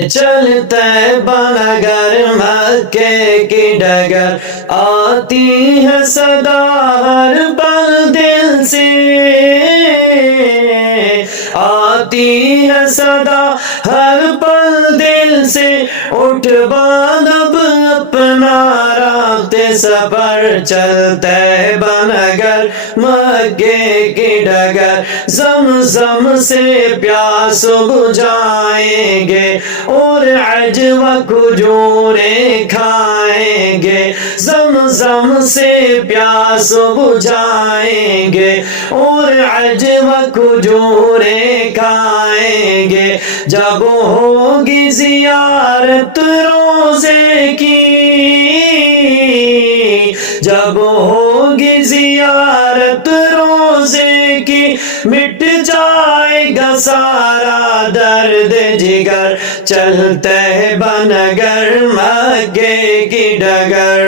چلتے بنگر مکے کی ڈگر آتی ہے صدا ہر پل دل سے آتی ہے صدا ہر پل دل سے اٹھ باندھ اب اپنا راتے سفر چلتے بنگر مکے کی ڈگر زمزم سے پیاس بجھائیں گے اور عجو کھجوریں کھائیں گے زمزم سے پیاس بجھائیں گے اور عجو کھجوریں کھائیں گے جب ہوگی زیارت روزے کی جب ہوگی زیارت روزے کی مٹ جائے گا سارا درد جگر چلتے بنگر مکے کی ڈگر